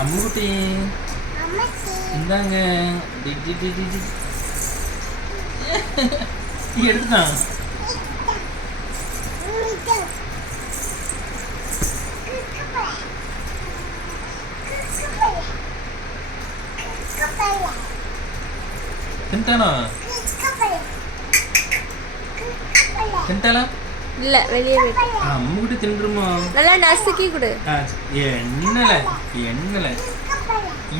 அம்முக்குட்டி இந்தாங்க. டி, டி, டி, டி, டி. எடுத்துட்டான். தின்ட்டானா? தின்ட்டாளா? இல்ல வெளியே போயிட்டு. அம்முக்குட்டி தின்றுமா? நல்லா நசுக்கி கொடு. என்னல? என்னல?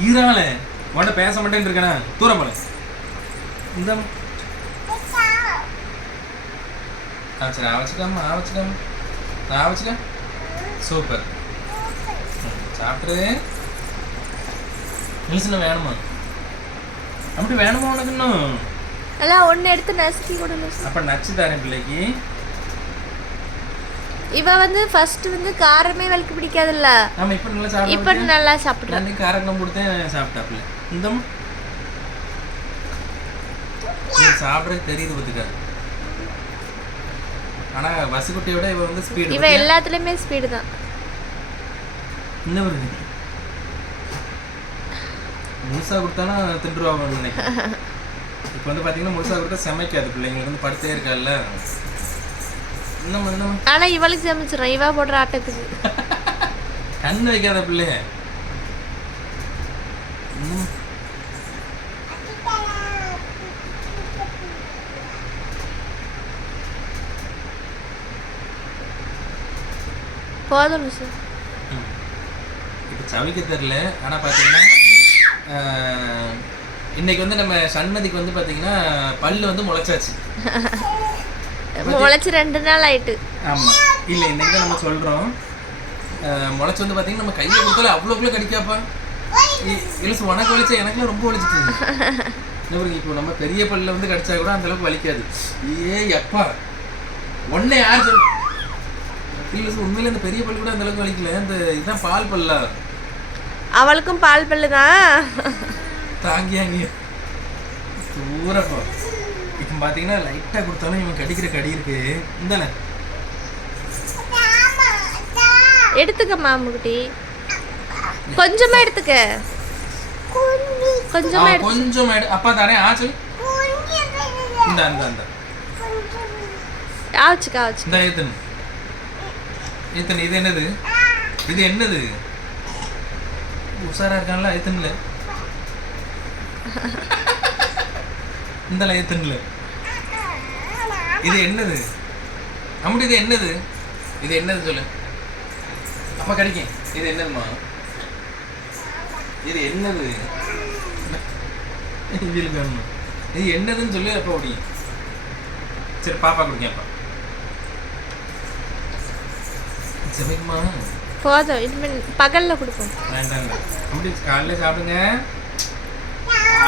ஈரால? உன்கிட்ட பேச மாட்டேன்னு இருக்கேனா? தூரம் போல. இந்த ஆ சரி ஆ வச்சுக்காம ஆ வச்சுக்காம. ஆ வச்சுக்க. சூப்பர். ம், சாப்பிட்ரு மில்சன வேணுமா? அப்படி வேணுமா உனக்கு இன்னும்? நல்லா ஒன்னு எடுத்து நசுக்கி கொடு லூசு. அப்ப நச்சு தரேன் பிள்ளைக்கு. இவ வந்து ஃபர்ஸ்ட் வந்து காரமே வலிக்கு பிடிக்காதுல்ல. நம்ம இப்ப நல்லா சாப்பிட இப்ப நல்லா சாப்பிடுற. நான் காரக்கம் கொடுத்தேன் சாப்பிட்டாப்புல. இந்த நீ சாப்பிட்றது தெரியுது பார்த்துக்க. ஆனா வசுக்குட்டியோட இவ வந்து ஸ்பீடு இவ எல்லாத்துலயுமே ஸ்பீடு தான். என்ன வருது முழுசா கொடுத்தாலும் திண்டுருவாங்க நினைக்கிறேன். இப்போ வந்து பாத்தீங்கன்னா முழுசா கொடுத்தா சமைக்காது. பிள்ளைங்களுக்கு வந்து படுத்தே இன்னும் ஆனா இவளுக்கு சமைச்சிடும் இவ போடுற ஆட்டத்துக்கு. கண் வைக்காத பிள்ளைய. போதும் ம். இப்போ சமைக்க தெரில ஆனா பாத்தீங்கன்னா ஆஹ், இன்னைக்கு வந்து நம்ம சண்மதிக்கு வந்து பாத்தீங்கன்னா பல்லு வந்து முளைச்சாச்சு. முளைச்சு ரெண்டு நாள் ஆயிட்டு ஆமா. இல்ல இன்னைக்கு தான் நம்ம சொல்றோம். முளைச்சு வந்து பாத்தீங்கன்னா நம்ம கையை கொடுத்தாலும் அவ்வளோக்குள்ள கடிக்காப்பா இல்லை உனக்கு வலிச்சா எனக்குலாம் ரொம்ப வலிச்சிட்டு இப்போ நம்ம பெரிய பல்ல வந்து கடிச்சா கூட அந்த அளவுக்கு வலிக்காது. ஏ அப்பா ஒன்னே யார் சொல் இல்லை உண்மையில இந்த பெரிய பல்லு கூட அந்த அளவுக்கு வலிக்கல. இந்த இதுதான் பால் பல்லா. அவளுக்கும் பால் பல்லு தான் தாங்கியாங்க இப்போ பார்த்தீங்கன்னா லைட்டாக கொடுத்தாலும் இவன் கடிக்கிற கடி இருக்கு. இந்தானே எடுத்துக்க மாமுக்குட்டி கொஞ்சமா எடுத்துக்க. கொஞ்சமா கொஞ்சம் எடு அப்பா தானே ஆ சொல்லு. இந்த இந்த இந்த. ஆச்சுக்கா ஆச்சு இந்த ஏத்தன். ஏத்தன் இது என்னது? இது என்னது? உஷாரா இருக்கான்ல ஏத்தன்ல. இந்தல ஏத்தன்ல. இது என்னது? அம்முடி இது என்னது? இது என்னது சொல்லு. அப்பா கிடைக்கும் இது என்னதுமா இது என்னது? இவளுக்கு வேணுமா? இது என்னதுன்னு சொல்லி அப்பா ஓடி சரி பாப்பா கொடுங்க அப்பா. சமைக்குமா போதும் இனிமேல் பகல்ல கொடுப்போம். வேண்டாம் அப்படி காலையில சாப்பிடுங்க.